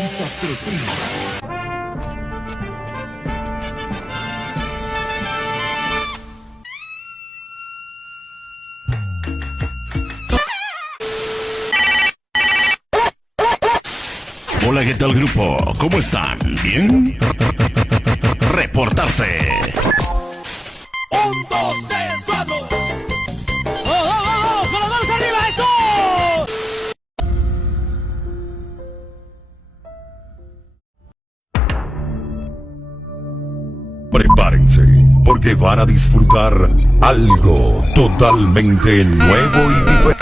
Televisa presenta. Hola, ¿qué tal, grupo? ¿Cómo están? ¿Bien? Reportarse. 1, 2, 3, 4. ¡Oh, oh, oh! ¡Con las manos arriba, eso! Prepárense, porque van a disfrutar algo totalmente nuevo y diferente.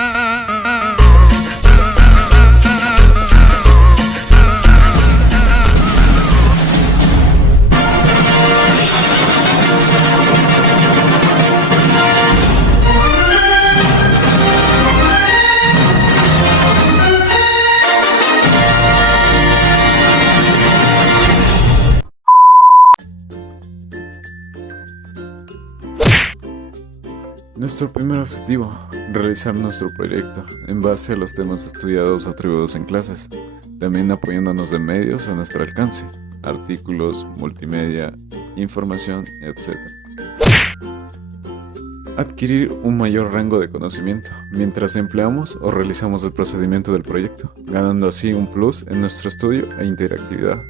Nuestro primer objetivo, realizar nuestro proyecto en base a los temas estudiados o atribuidos en clases, también apoyándonos de medios a nuestro alcance, artículos, multimedia, información, etc. Adquirir un mayor rango de conocimiento mientras empleamos o realizamos el procedimiento del proyecto, ganando así un plus en nuestro estudio e interactividad.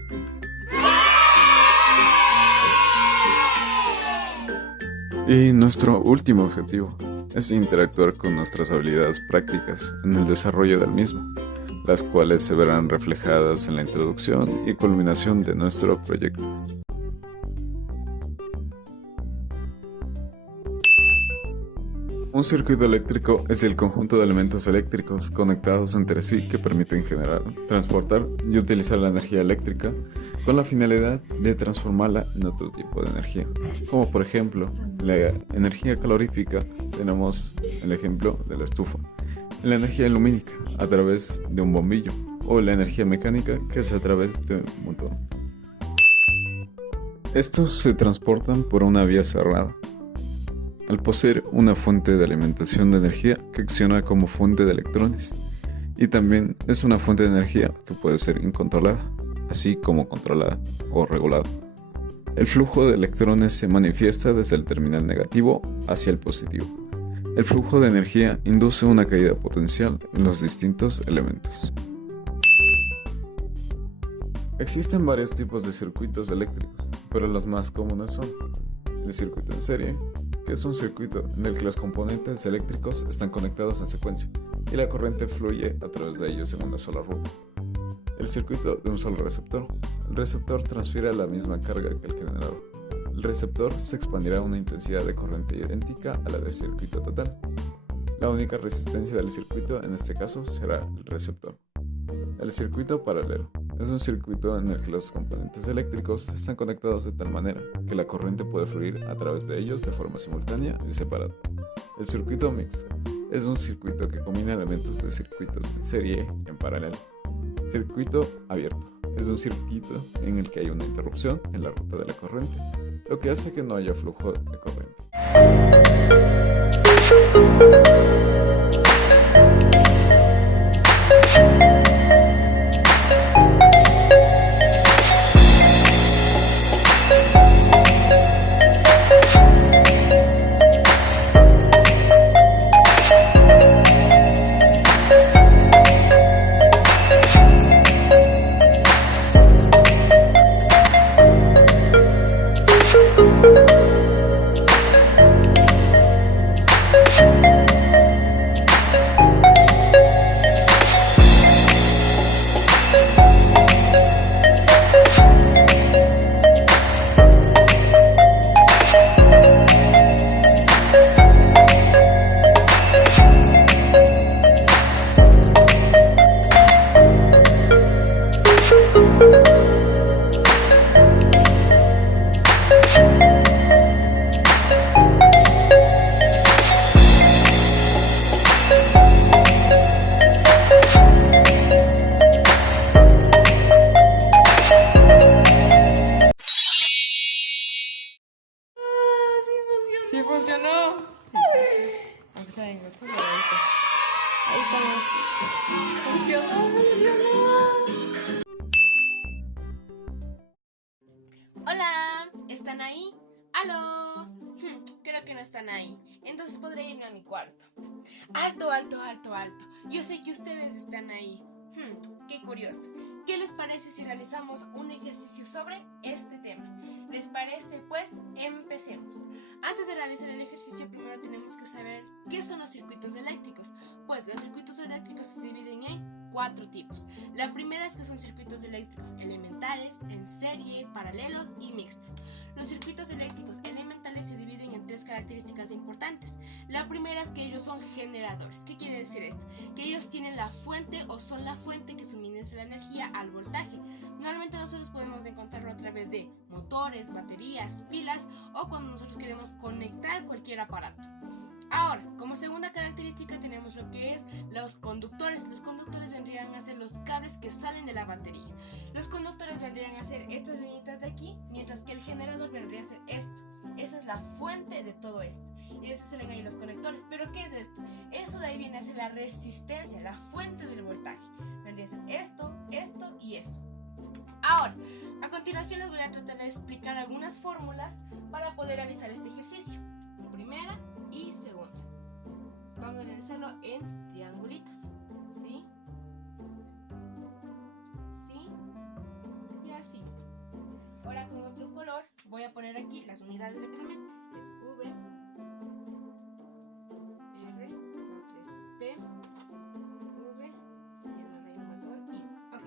Y nuestro último objetivo es interactuar con nuestras habilidades prácticas en el desarrollo del mismo, las cuales se verán reflejadas en la introducción y culminación de nuestro proyecto. Un circuito eléctrico es el conjunto de elementos eléctricos conectados entre sí que permiten generar, transportar y utilizar la energía eléctrica con la finalidad de transformarla en otro tipo de energía. Como por ejemplo, la energía calorífica, tenemos el ejemplo de la estufa, la energía lumínica a través de un bombillo o la energía mecánica que es a través de un motor. Estos se transportan por una vía cerrada. Al poseer una fuente de alimentación de energía que acciona como fuente de electrones, y también es una fuente de energía que puede ser incontrolada, así como controlada o regulada. El flujo de electrones se manifiesta desde el terminal negativo hacia el positivo. El flujo de energía induce una caída potencial en los distintos elementos. Existen varios tipos de circuitos eléctricos, pero los más comunes son el circuito en serie, que es un circuito en el que los componentes eléctricos están conectados en secuencia y la corriente fluye a través de ellos en una sola ruta. El circuito de un solo receptor. El receptor transfiere la misma carga que el generador. El receptor se expandirá a una intensidad de corriente idéntica a la del circuito total. La única resistencia del circuito en este caso será el receptor. El circuito paralelo es un circuito en el que los componentes eléctricos están conectados de tal manera que la corriente puede fluir a través de ellos de forma simultánea y separada. El circuito mixto es un circuito que combina elementos de circuitos en serie y en paralelo. Circuito abierto es un circuito en el que hay una interrupción en la ruta de la corriente, lo que hace que no haya flujo de corriente. ¿Están ahí? ¡Aló! Creo que no están ahí. Entonces podré irme a mi cuarto. Alto, alto, alto, alto. Yo sé que ustedes están ahí. Qué curioso. ¿Qué les parece si realizamos un ejercicio sobre este tema? ¿Les parece? Pues empecemos. Antes de realizar el ejercicio, primero tenemos que saber qué son los circuitos eléctricos. Pues los circuitos eléctricos se dividen en 4 tipos. La primera es que son circuitos eléctricos elementales, en serie, paralelos y mixtos. Los circuitos eléctricos elementales se dividen en 3 características importantes. La primera es que ellos son generadores. ¿Qué quiere decir esto? Que ellos tienen la fuente o son la fuente que suministra la energía al voltaje. Normalmente nosotros podemos encontrarlo a través de motores, baterías, pilas o cuando nosotros queremos conectar cualquier aparato. Ahora, como segunda característica tenemos lo que es los conductores. Los conductores vendrían a ser los cables que salen de la batería. Los conductores vendrían a ser estas líneas de aquí, mientras que el generador vendría a ser esto. Esa es la fuente de todo esto. Y de eso salen ahí los conectores. ¿Pero qué es esto? Eso de ahí viene a ser la resistencia, la fuente del voltaje. Vendría a ser esto, esto y eso. Ahora, a continuación les voy a tratar de explicar algunas fórmulas para poder realizar este ejercicio. Primera y segunda. Vamos a realizarlo en triangulitos. ¿Sí? ¿Sí? Y así. Ahora con otro color voy a poner aquí las unidades rápidamente. Es V, R, la 3, P, V, y en la raíz mayor, I. Ok.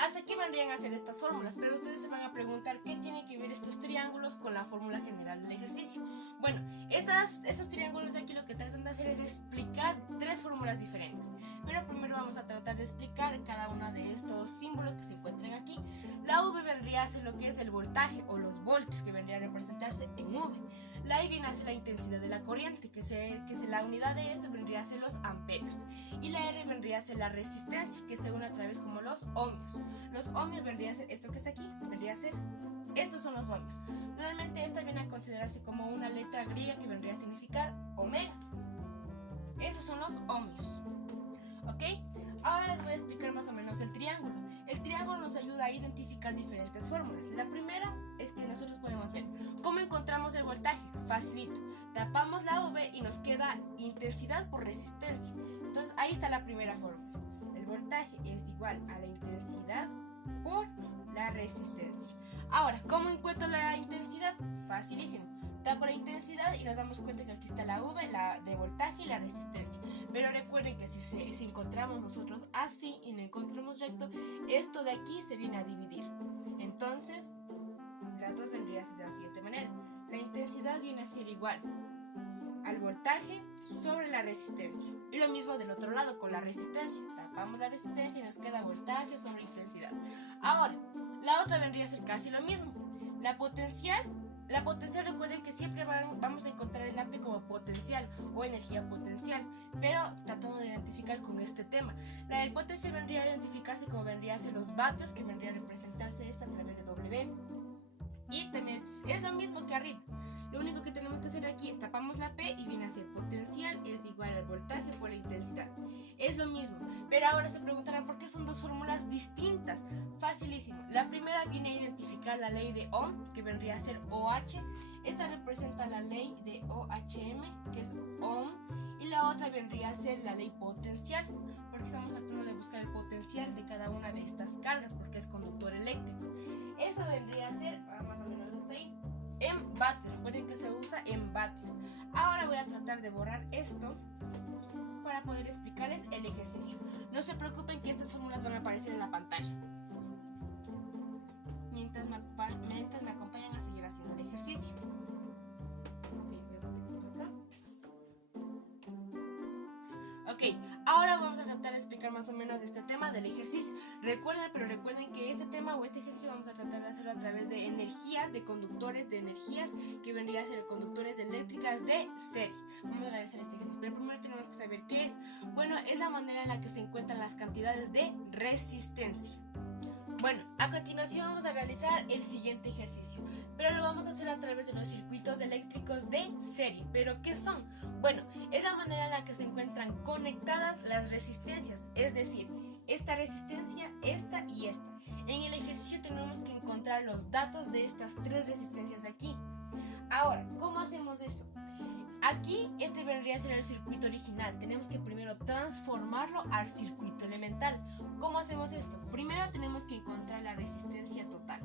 Hasta aquí vendrían a ser estas fórmulas, pero ustedes se van a preguntar qué tienen que ver estos triángulos con la fórmula general del ejercicio. Bueno, esos triángulos de aquí lo que tratan de hacer es explicar 3 fórmulas diferentes. Pero primero vamos a tratar de explicar cada uno de estos símbolos que se encuentran aquí. La V vendría a ser lo que es el voltaje o los voltios, que vendría a representarse en V. La I viene a ser la intensidad de la corriente, la unidad de esto vendría a ser los amperios. Y la R vendría a ser la resistencia, que se une a través como los ohmios. Los ohmios vendría a ser esto que está aquí, vendría a ser, estos son los ohmios. Normalmente esta viene a considerarse como una letra griega que vendría a significar omega. Esos son los ohmios. ¿Ok? Ahora les voy a explicar más o menos el triángulo. El triángulo nos ayuda a identificar diferentes fórmulas. La primera es que nosotros podemos ver cómo encontramos el voltaje. Facilito. Tapamos la V y nos queda intensidad por resistencia. Entonces ahí está la primera fórmula. El voltaje es igual a la intensidad por la resistencia. Ahora, ¿cómo encuentro la intensidad? Facilísimo. Tapo la intensidad y nos damos cuenta que aquí está la V, la de voltaje y la resistencia. Pero recuerden que si encontramos nosotros así y no encontramos recto, esto de aquí se viene a dividir. Entonces, las dos vendrían a ser de la siguiente manera. La intensidad viene a ser igual al voltaje sobre la resistencia. Y lo mismo del otro lado con la resistencia. Tapamos la resistencia y nos queda voltaje sobre intensidad. Ahora, la otra vendría a ser casi lo mismo. La potencial, recuerden que siempre vamos a encontrar el AP como potencial o energía potencial, pero tratando de identificar con este tema. La del potencial vendría a identificarse como vendría a ser los vatios, que vendría a representarse esta a través de W. Y también es lo mismo que arriba. Lo único que tenemos que hacer aquí es tapamos la P y viene a ser potencial es igual al voltaje por la intensidad. Es lo mismo, pero ahora se preguntarán por qué son dos fórmulas distintas. Facilísimo. La primera viene a identificar la ley de Ohm, que vendría a ser OH. Esta representa la ley de OHM, que es Ohm. Y la otra vendría a ser la ley potencial, porque estamos tratando de buscar el potencial de cada una de estas cargas, porque es conductor eléctrico. Eso vendría a ser, más o menos hasta ahí, en vatios. Recuerden que se usa en vatios. Ahora voy a tratar de borrar esto para poder explicarles el ejercicio. No se preocupen que estas fórmulas van a aparecer en la pantalla mientras me acompañan a seguir haciendo el ejercicio. Ok, ahora vamos a tratar de explicar más o menos este tema del ejercicio. Recuerden que este tema o este ejercicio vamos a tratar de hacerlo a través de energías, de conductores de energías, que vendría a ser conductores eléctricas de serie. Vamos a realizar este ejercicio, pero primero tenemos que saber qué es. Bueno, es la manera en la que se encuentran las cantidades de resistencia. Bueno, a continuación vamos a realizar el siguiente ejercicio, pero lo vamos a hacer a través de los circuitos eléctricos de serie. ¿Pero qué son? Bueno, es la manera en la que se encuentran conectadas las resistencias, es decir, esta resistencia, esta y esta. En el ejercicio tenemos que encontrar los datos de estas tres resistencias de aquí. Ahora, ¿cómo hacemos eso? Aquí este vendría a ser el circuito original. Tenemos que primero transformarlo al circuito elemental. ¿Cómo hacemos esto? Primero tenemos que encontrar la resistencia total.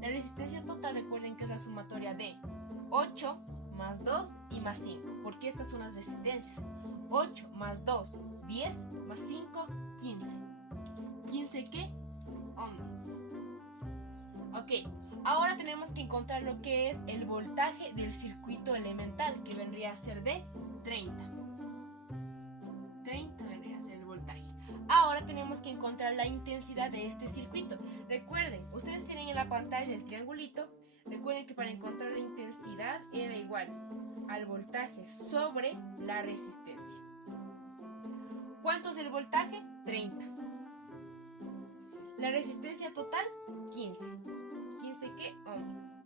La resistencia total, recuerden que es la sumatoria de 8 más 2 y más 5, porque estas son las resistencias. 8 más 2, 10 más 5, 15. ¿15 qué? Ohms. Ok, ahora tenemos que encontrar lo que es el voltaje del circuito elemental, que vendría a ser de 30. 30 vendría a ser el voltaje. Ahora tenemos que encontrar la intensidad de este circuito. Recuerden, ustedes tienen en la pantalla el triangulito. Recuerden que para encontrar la intensidad era igual al voltaje sobre la resistencia. ¿Cuánto es el voltaje? 30. La resistencia total, 15. ¿15 qué? Ohms.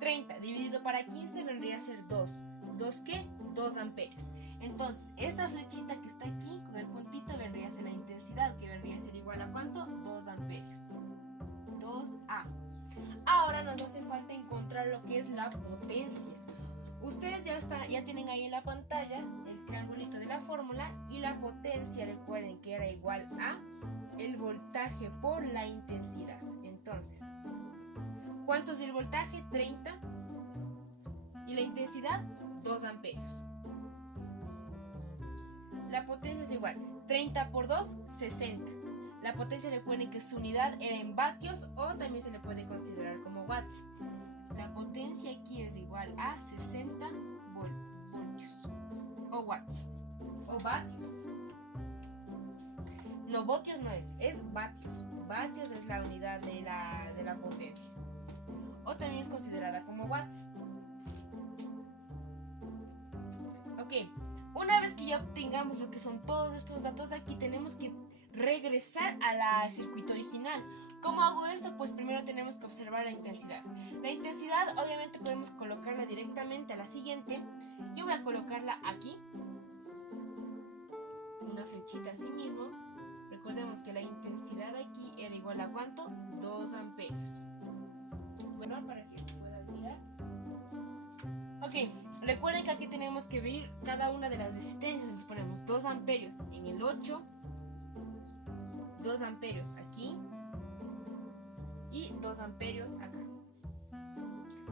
30 dividido para 15 vendría a ser 2. ¿2 qué? 2 amperios. Entonces, esta flechita que está aquí con el puntito vendría a ser la intensidad, que vendría a ser igual a ¿cuánto? 2 amperios. 2A. Ahora nos hace falta encontrar lo que es la potencia. Ustedes ya tienen ahí en la pantalla el triangulito de la fórmula, y la potencia, recuerden que era igual a el voltaje por la intensidad. Entonces, ¿cuánto es el voltaje? 30. Y la intensidad, 2 amperios. La potencia es igual, 30 por 2, 60. La potencia, recuerden que su unidad era en vatios, o también se le puede considerar como watts. La potencia aquí es igual a 60 voltios o watts o vatios. No, voltios no es vatios. Vatios es la unidad de la potencia, o también es considerada como watts. Ok, una vez que ya obtengamos lo que son todos estos datos de aquí, tenemos que regresar al circuito original. ¿Cómo hago esto? Pues primero tenemos que observar la intensidad. La intensidad obviamente podemos colocarla directamente a la siguiente. Yo voy a colocarla aquí, una flechita así mismo. Recordemos que la intensidad aquí era igual a ¿cuánto? 2 amperios. Bueno, para que puedan mirar. Ok, recuerden que aquí tenemos que ver cada una de las resistencias. Entonces ponemos 2 amperios en el 8, 2 amperios aquí y 2 amperios acá.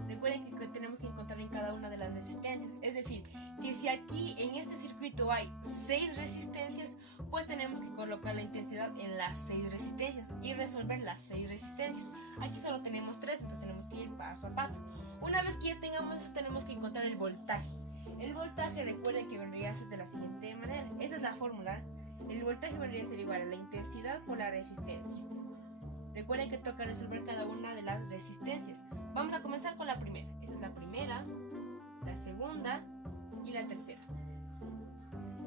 Recuerden que tenemos que encontrar en cada una de las resistencias. Es decir, que si aquí en este circuito hay 6 resistencias, pues tenemos que colocar la intensidad en las 6 resistencias y resolver las 6 resistencias. Aquí solo tenemos 3, entonces tenemos que ir paso a paso. Una vez que ya tengamos eso, tenemos que encontrar el voltaje. El voltaje, recuerden que vendría a ser de la siguiente manera. Esta es la fórmula. El voltaje vendría a ser igual a la intensidad por la resistencia. Recuerden que toca resolver cada una de las resistencias. Vamos a comenzar con la primera. Esta es la primera, la segunda y la tercera.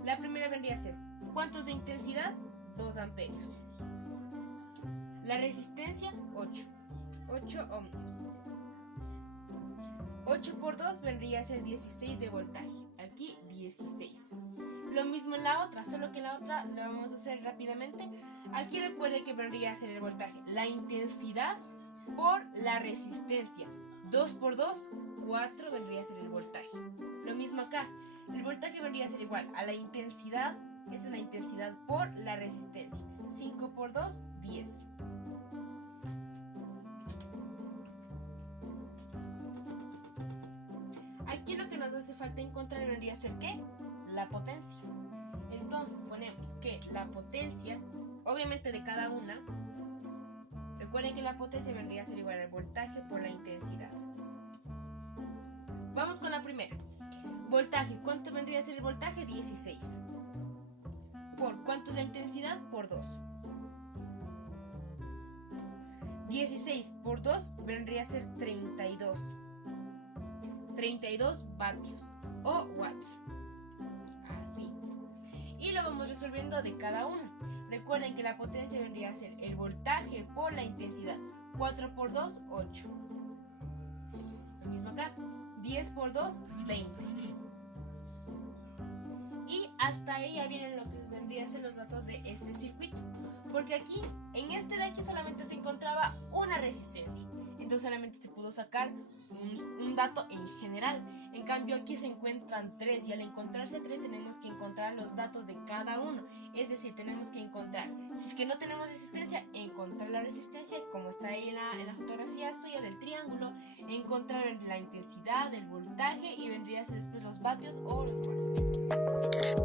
La primera vendría a ser, ¿cuántos de intensidad? 2 amperios. La resistencia, 8 ohmios. 8 por 2 vendría a ser 16 de voltaje. Aquí 16. Lo mismo en la otra, solo que en la otra lo vamos a hacer rápidamente. Aquí recuerde que vendría a ser el voltaje, la intensidad por la resistencia. 2 por 2, 4 vendría a ser el voltaje. Lo mismo acá, el voltaje vendría a ser igual a la intensidad, esa es la intensidad por la resistencia. 5 por 2, 10. Aquí lo que nos hace falta encontrar vendría a ser ¿qué? La potencia. Entonces ponemos que la potencia, obviamente de cada una, recuerden que la potencia vendría a ser igual al voltaje por la intensidad. Vamos con la primera. Voltaje, ¿cuánto vendría a ser el voltaje? 16. ¿Por cuánto es la intensidad? Por 2. 16 por 2 vendría a ser 32. 32 vatios o watts. Así. Y lo vamos resolviendo de cada uno. Recuerden que la potencia vendría a ser el voltaje por la intensidad. 4 por 2, 8. Lo mismo acá. 10 por 2, 20. Y hasta ahí ya vienen lo que vendría a ser los datos de este circuito. Porque aquí, en este de aquí solamente se encontraba una resistencia. Entonces solamente se pudo sacar un dato en general. En cambio aquí se encuentran 3 y al encontrarse 3 tenemos que encontrar los datos de cada uno. Es decir, tenemos que encontrar, si es que no tenemos resistencia, encontrar la resistencia como está ahí en la fotografía suya del triángulo, encontrar la intensidad, el voltaje y vendría a ser después los vatios o los voltios.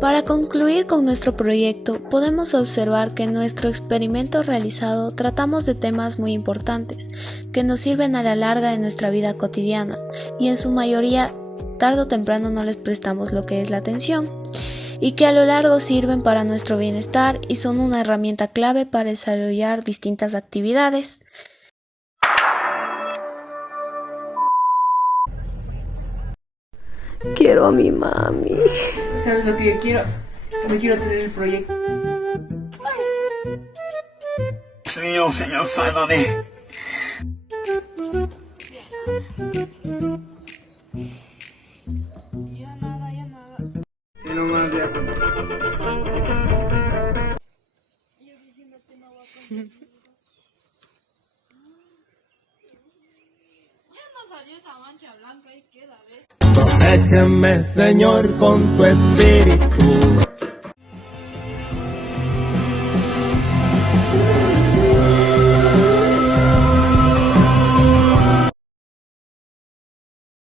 Para concluir con nuestro proyecto, podemos observar que en nuestro experimento realizado tratamos de temas muy importantes, que nos sirven a la larga de nuestra vida cotidiana, y en su mayoría, tarde o temprano no les prestamos lo que es la atención, y que a lo largo sirven para nuestro bienestar y son una herramienta clave para desarrollar distintas actividades. Quiero a mi mami. ¿Sabes lo que yo quiero? Yo quiero tener el proyecto. Mío, señor, sálvame. Ya nada. Pero más de Salió esa mancha blanca y queda, ¿ves? Protégeme, Señor, con tu espíritu.